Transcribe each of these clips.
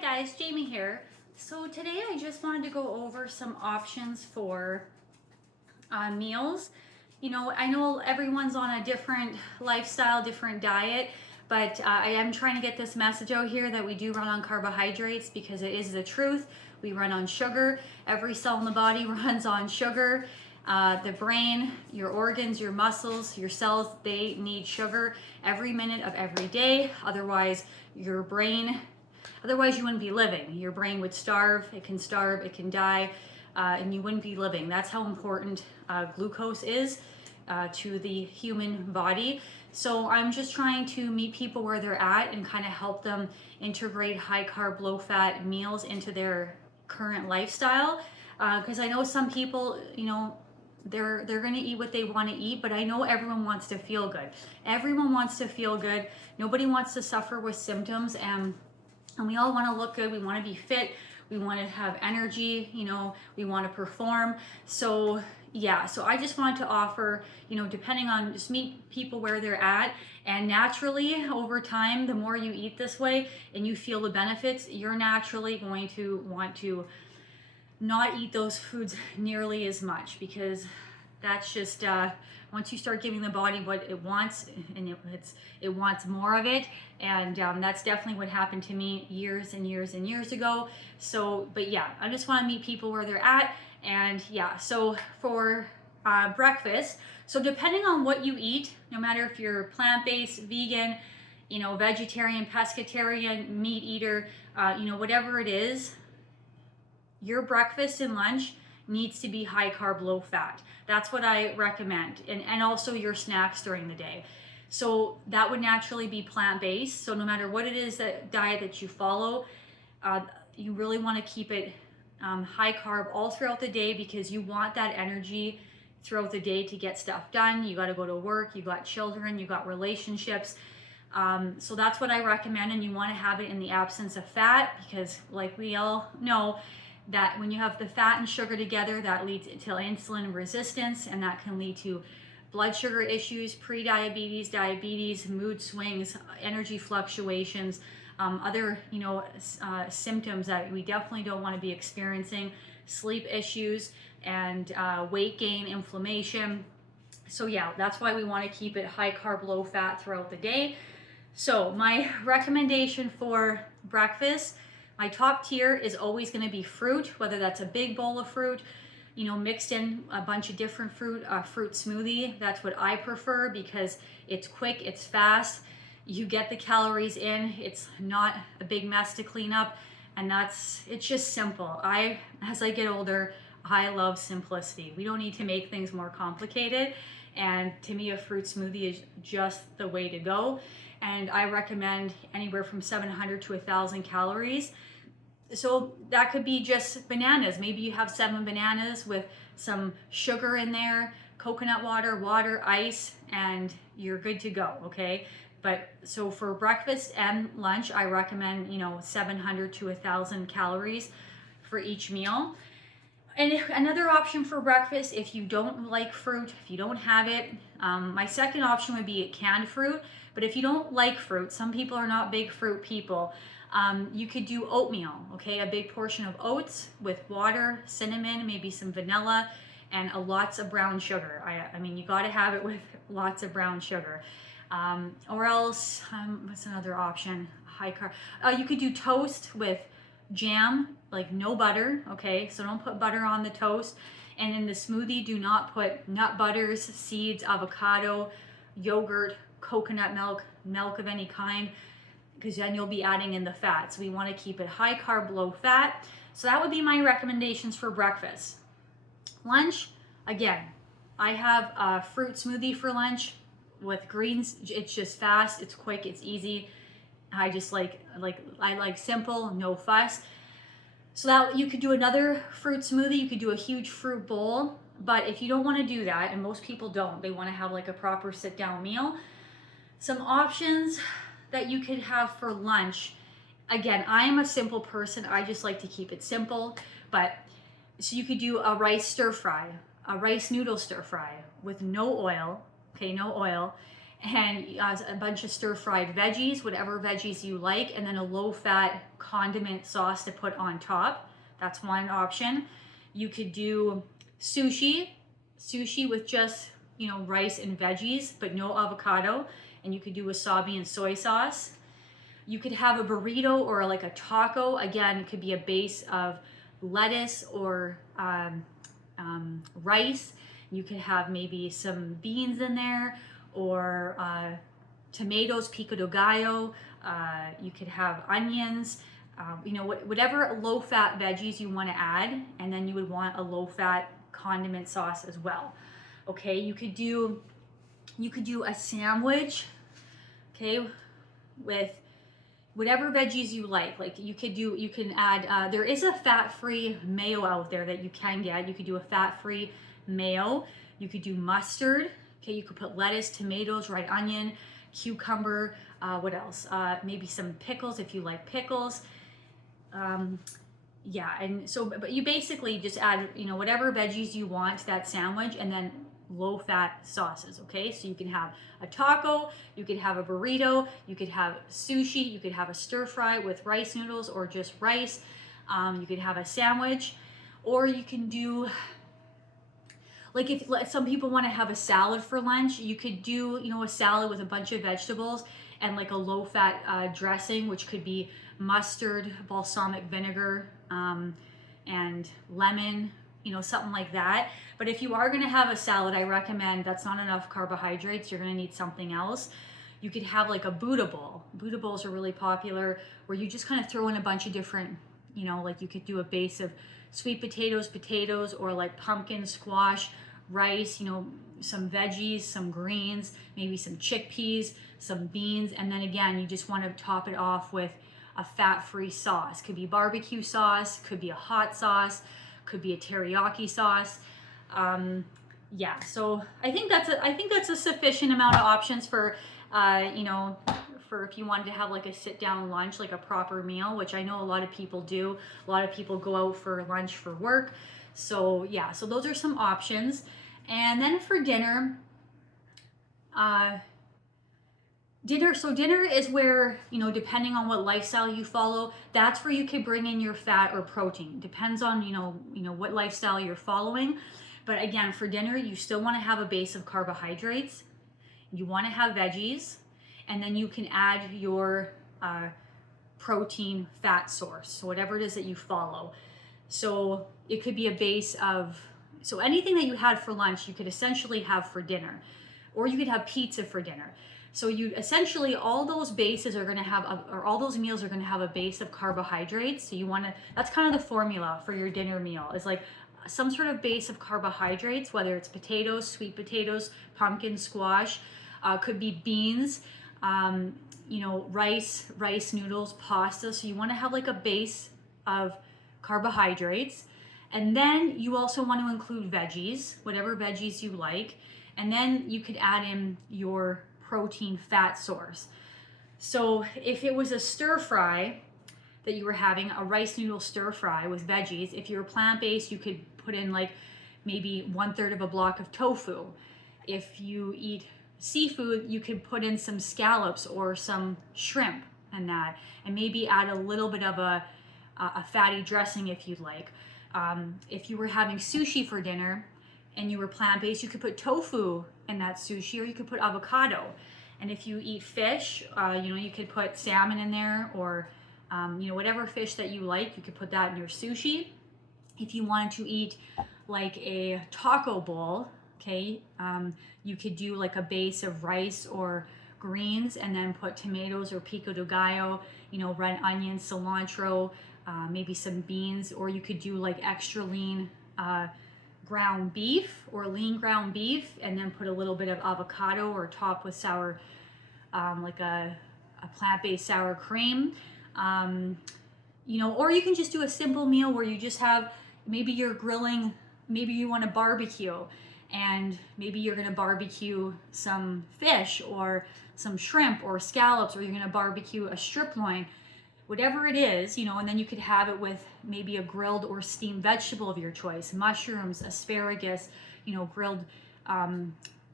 Hi guys, Jamie here. So today I just wanted to go over some options for meals. You know, I know everyone's on a different lifestyle, different diet, but I am trying to get this message out here that we do run on carbohydrates because it is the truth. We run on sugar. Every cell in the body runs on sugar. The brain, your organs, your muscles, your cells, they need sugar every minute of every day. Otherwise, you wouldn't be living. Your brain would starve, it can die, and you wouldn't be living. That's how important glucose is to the human body. So I'm just trying to meet people where they're at and kind of help them integrate high carb, low fat meals into their current lifestyle. Because I know some people, you know, they're going to eat what they want to eat, but I know everyone wants to feel good. Everyone wants to feel good. Nobody wants to suffer with symptoms, and we all want to look good. We want to be fit. We want to have energy. You know, we want to perform. So yeah, so I just wanted to offer, you know, depending on, just meet people where they're at, and naturally over time, the more you eat this way and you feel the benefits, you're naturally going to want to not eat those foods nearly as much, because that's just once you start giving the body what it wants, and it wants more of it, and that's definitely what happened to me years and years and years ago. So but yeah, I just want to meet people where they're at. And yeah, so for breakfast, so depending on what you eat, no matter if you're plant-based, vegan, you know, vegetarian, pescatarian, meat eater, you know, whatever it is, your breakfast and lunch needs to be high carb, low fat. That's what I recommend. And also your snacks during the day. So that would naturally be plant-based. So no matter what it is, that diet that you follow, you really want to keep it high carb all throughout the day, because you want that energy throughout the day to get stuff done. You got to go to work, you got children, you got relationships. So that's what I recommend. And you want to have it in the absence of fat, because like we all know, that when you have the fat and sugar together, that leads to insulin resistance, and that can lead to blood sugar issues, pre-diabetes, diabetes, mood swings, energy fluctuations, other, you know, symptoms that we definitely don't want to be experiencing, sleep issues, and weight gain, inflammation. So yeah, that's why we want to keep it high carb, low fat throughout the day. So my recommendation for breakfast, my top tier is always going to be fruit, whether that's a big bowl of fruit, you know, mixed in a bunch of different fruit, fruit smoothie. That's what I prefer, because it's quick, it's fast, you get the calories in, it's not a big mess to clean up, and it's just simple. As I get older, I love simplicity. We don't need to make things more complicated, and to me, a fruit smoothie is just the way to go. And I recommend anywhere from 700 to 1,000 calories. So that could be just bananas. Maybe you have 7 bananas with some sugar in there, coconut water, ice, and you're good to go, okay? But so for breakfast and lunch, I recommend, you know, 700 to 1,000 calories for each meal. And another option for breakfast, if you don't like fruit, if you don't have it, my second option would be canned fruit. But if you don't like fruit, some people are not big fruit people, you could do oatmeal, okay? A big portion of oats with water, cinnamon, maybe some vanilla, and lots of brown sugar. I mean, you got to have it with lots of brown sugar. Or else, what's another option? High carb. You could do toast with jam, like no butter, okay? So don't put butter on the toast. And in the smoothie, do not put nut butters, seeds, avocado, yogurt, coconut milk of any kind, because then you'll be adding in the fats. We want to keep it high carb, low fat. So that would be my recommendations for breakfast. Lunch, again, I have a fruit smoothie for lunch with greens. It's just fast, it's quick, it's easy. I just like simple, no fuss. So that you could do another fruit smoothie, you could do a huge fruit bowl. But if you don't want to do that, and most people don't, they want to have like a proper sit down meal, some options that you could have for lunch. Again, I am a simple person. I just like to keep it simple. But so you could do a rice stir fry, a rice noodle stir fry with no oil, okay, no oil, and a bunch of stir-fried veggies, whatever veggies you like, and then a low-fat condiment sauce to put on top. That's one option. You could do sushi with just, rice and veggies, but no avocado, and you could do wasabi and soy sauce. You could have a burrito or like a taco. Again, it could be a base of lettuce or rice. You could have maybe some beans in there, or tomatoes, pico de gallo. You could have onions. Whatever low-fat veggies you want to add, and then you would want a low-fat condiment sauce as well. Okay, you could do a sandwich, okay, with whatever veggies you like. Like you can add, there is a fat-free mayo out there that you can get. You could do a fat-free mayo. You could do mustard. Okay, you could put lettuce, tomatoes, red onion, cucumber, what else? Maybe some pickles if you like pickles. Yeah, and so, but you basically just add, whatever veggies you want to that sandwich, and then low-fat sauces, okay? So you can have a taco, you could have a burrito, you could have sushi, you could have a stir-fry with rice noodles or just rice, you could have a sandwich, or you can do, like if some people want to have a salad for lunch, you could do, a salad with a bunch of vegetables and like a low-fat dressing, which could be mustard, balsamic vinegar, and lemon, something like that. But if you are going to have a salad, I recommend, that's not enough carbohydrates. You're going to need something else. You could have like a Buddha bowl. Buddha bowls are really popular, where you just kind of throw in a bunch of different, like you could do a base of sweet potatoes, or like pumpkin, squash, rice, some veggies, some greens, maybe some chickpeas, some beans. And then again, you just want to top it off with a fat-free sauce. Could be barbecue sauce, could be a hot sauce, could be a teriyaki sauce. Yeah, so I think that's a sufficient amount of options for, for if you wanted to have like a sit-down lunch, like a proper meal, which I know a lot of people do. A lot of people go out for lunch for work. So yeah, so those are some options. And then for dinner, dinner is where, depending on what lifestyle you follow, that's where you could bring in your fat or protein. Depends on, what lifestyle you're following. But again, for dinner, you still want to have a base of carbohydrates. You want to have veggies, and then you can add your protein fat source. So whatever it is that you follow. So it could be a base of, so anything that you had for lunch, you could essentially have for dinner, or you could have pizza for dinner. So you essentially, all those bases are going to have, or all those meals are going to have a base of carbohydrates. So you want to, that's kind of the formula for your dinner meal, is like some sort of base of carbohydrates, whether it's potatoes, sweet potatoes, pumpkin, squash, could be beans, rice noodles, pasta. So you want to have like a base of carbohydrates. And then you also want to include veggies, whatever veggies you like. And then you could add in your protein fat source. So if it was a stir fry that you were having, a rice noodle stir fry with veggies, if you're plant-based, you could put in like maybe 1/3 of a block of tofu. If you eat seafood, you could put in some scallops or some shrimp and that, and maybe add a little bit of a fatty dressing if you'd like. If you were having sushi for dinner and you were plant-based, you could put tofu in that sushi, or you could put avocado. And if you eat fish, you could put salmon in there, or whatever fish that you like, you could put that in your sushi. If you wanted to eat like a taco bowl, okay, you could do like a base of rice or greens, and then put tomatoes or pico de gallo, red onion, cilantro, maybe some beans, or you could do like extra lean ground beef or lean ground beef, and then put a little bit of avocado, or top with sour, like a plant-based sour cream. Or you can just do a simple meal where you just have, maybe you're grilling, maybe you want to barbecue, and maybe you're going to barbecue some fish or some shrimp or scallops, or you're going to barbecue a strip loin, whatever it is, and then you could have it with maybe a grilled or steamed vegetable of your choice, mushrooms, asparagus, grilled,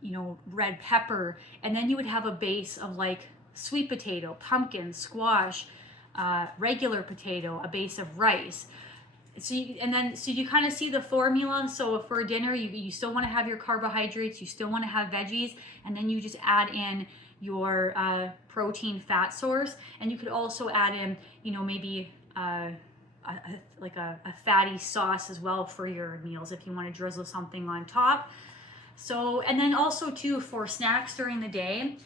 you know, red pepper, and then you would have a base of like sweet potato, pumpkin, squash, regular potato, a base of rice. So you kind of see the formula. So for dinner, you still want to have your carbohydrates, you still want to have veggies, and then you just add in your protein fat source. And you could also add in, you know, maybe like a fatty sauce as well for your meals if you want to drizzle something on top. So, and then also too, for snacks during the day,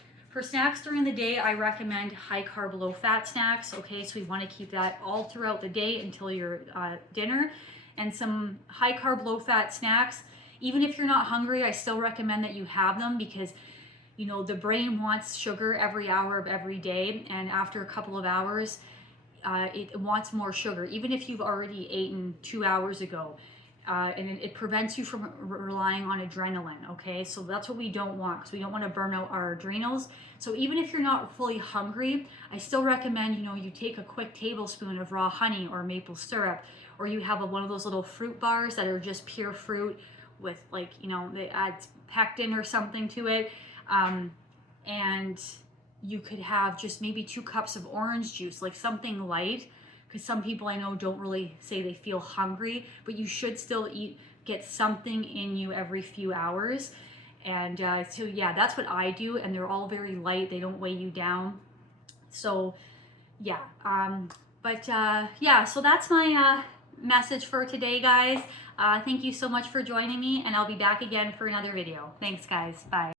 I recommend high carb, low fat snacks. Okay, so we want to keep that all throughout the day until your dinner. And some high carb, low fat snacks, even if you're not hungry, I still recommend that you have them, because you know the brain wants sugar every hour of every day, and after a couple of hours it wants more sugar, even if you've already eaten 2 hours ago. And it prevents you from relying on adrenaline, okay? So that's what we don't want, because we don't want to burn out our adrenals. So even if you're not fully hungry, I still recommend, you know, you take a quick tablespoon of raw honey or maple syrup, or you have one of those little fruit bars that are just pure fruit with, like, you know, they add pectin or something to it. And you could have just maybe 2 cups of orange juice, like something light, because some people I know don't really say they feel hungry, but you should still get something in you every few hours. And so yeah, that's what I do, and they're all very light, they don't weigh you down. So yeah, yeah, so that's my message for today, guys. Thank you so much for joining me, and I'll be back again for another video. Thanks, guys. Bye.